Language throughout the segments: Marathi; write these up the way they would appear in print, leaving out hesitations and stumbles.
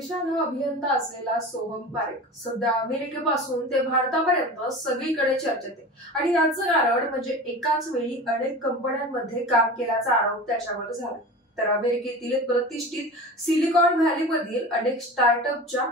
पेशानं अभियंता असलेला सोहम पारेख सध्या अमेरिकेपासून ते भारतापर्यंत सगळीकडे चर्चेत आहे आणि याचं कारण म्हणजे एकाच वेळी अनेक कंपन्यांमध्ये काम केल्याचा आरोप त्याच्यावर झाला। तर अमेरिकेतील प्रतिष्ठित सिलिकॉन व्हॅलीमधील अनेक स्टार्टअपच्या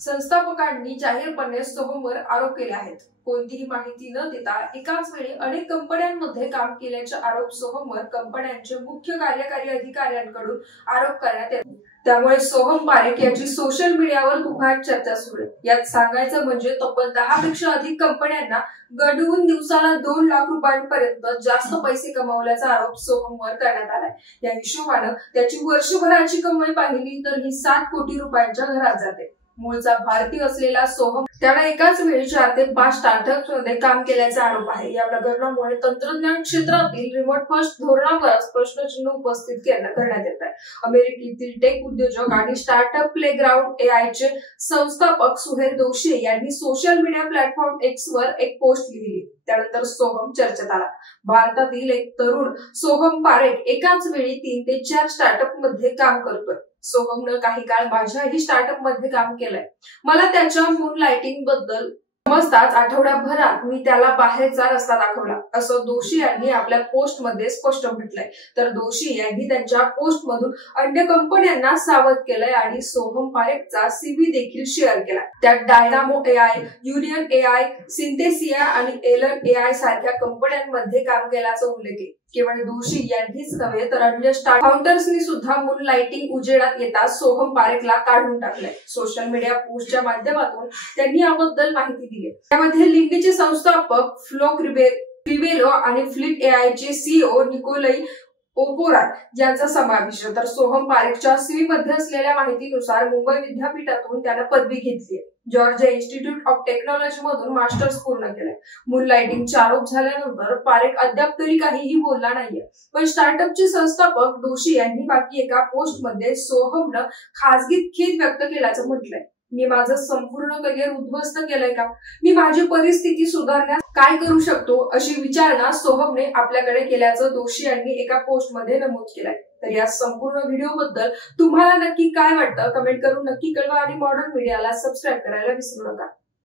संस्थापकांनी जाहीरपणे सोहमवर आरोप केले आहेत। कोणतीही माहिती न देता एकाच वेळी अनेक कंपन्यांमध्ये काम केल्याचे आरोप सोहमवर कंपन्यांचे मुख्य कार्यकारी अधिकाऱ्यांकडून आरोप करण्यात येतात। त्यामुळे सोहम पारेख याची सोशल मीडियावर तुफान चर्चा सुरू आहे। यात सांगायचं म्हणजे तब्बल 10 पेक्षा अधिक कंपन्यांना गढवून दिवसाला 2 लाख रुपयांपर्यंत जास्त पैसे कमावल्याचा आरोप सोहमवर करण्यात आलाय। या हिशोबानं त्याची वर्षभराची कमाई पाहिली तर ही 7 कोटी रुपयांच्या घरात जाते। मूळचा भारतीय असलेला सोहम त्याने एकाच वेळी 4 ते 5 स्टार्टअप्स मध्ये काम केल्याचा आरोप आहे। या प्रकरणामुळे तंत्रज्ञान क्षेत्रातील रिमोट फर्स्ट धोरणावर प्रश्नचिन्ह उपस्थित करण्यात येत आहे। अमेरिकेतील टेक उद्योजक आणि स्टार्टअप प्लेग्राउंड AI चे संस्थापक सुहेल दोशी यांनी सोशल मीडिया प्लॅटफॉर्म X वर एक पोस्ट लिहिली। त्यानंतर सोहम चर्चेत आला। भारतातील एक तरुण सोहम पारेख एकाच वेळी 3 ते 4 स्टार्टअप मध्ये काम करतोय। सोहमनं काही काळ माझ्याही स्टार्टअप मध्ये काम केलंय। मला त्याच्या मूनलाइटिंग बद्दल समजताच आठवड्याभरात मी त्याला बाहेरचा रस्ता दाखवला, असं दोशी यांनी आपल्या पोस्ट मध्ये स्पष्ट म्हटलंय। तर दोशी यांनी त्यांच्या पोस्ट मधून अन्य कंपन्यांना सावध केलंय आणि सोहम पारेखचा CV देखील शेअर केला। त्यात Dynamo AI, Union AI, Synthesia आणि एलन AI सारख्या कंपन्यांमध्ये काम केल्याचा उल्लेख आहे। केवळ दोशी यांनीच नव्हे तर अन्य स्टार्ट फाउंडर्सनी सुद्धा मूनलाइटिंग उजेडात येताच सोहम पारेखला काढून टाकलंय। सोशल मीडिया पोस्टच्या माध्यमातून त्यांनी याबद्दल माहिती दिली। त्यामध्ये लिंकचे संस्थापक फ्लो क्रिवेलो आणि फ्लिट AI चे CEO निकोलाई ओपोरा यांचा समावेश आहे। तर सोहम पारेखच्या CV मध्ये असलेल्या माहितीनुसार मुंबई विद्यापीठातून त्याने पदवी घेतली आहे। जॉर्जिया इन्स्टिट्यूट ऑफ टेक्नॉलॉजी मधून मास्टर्स पूर्ण केलंय। मूनलाइटिंगचे आरोप झाल्यानंतर पारेख अद्याप तरी काहीही बोलला नाहीये। पण स्टार्टअपचे संस्थापक दोशी यांनी बाकी एका पोस्ट मध्ये सोहमनं खासगीत खेद व्यक्त केल्याचं म्हटलंय। मी माझं संपूर्ण करिअर उद्ध्वस्त केलंय का? मी माझी परिस्थिती सुधारण्यास काय करू शकतो, अशी विचारणा सोहमने आपल्याकडे केल्याचं दोशी यांनी एका पोस्ट मध्ये नमूद केलंय। तर या संपूर्ण व्हिडिओ बद्दल तुम्हाला नक्की काय वाटतं कमेंट करून नक्की कळवा आणि मॉडर्न मीडियाला सबस्क्राईब करायला विसरू नका।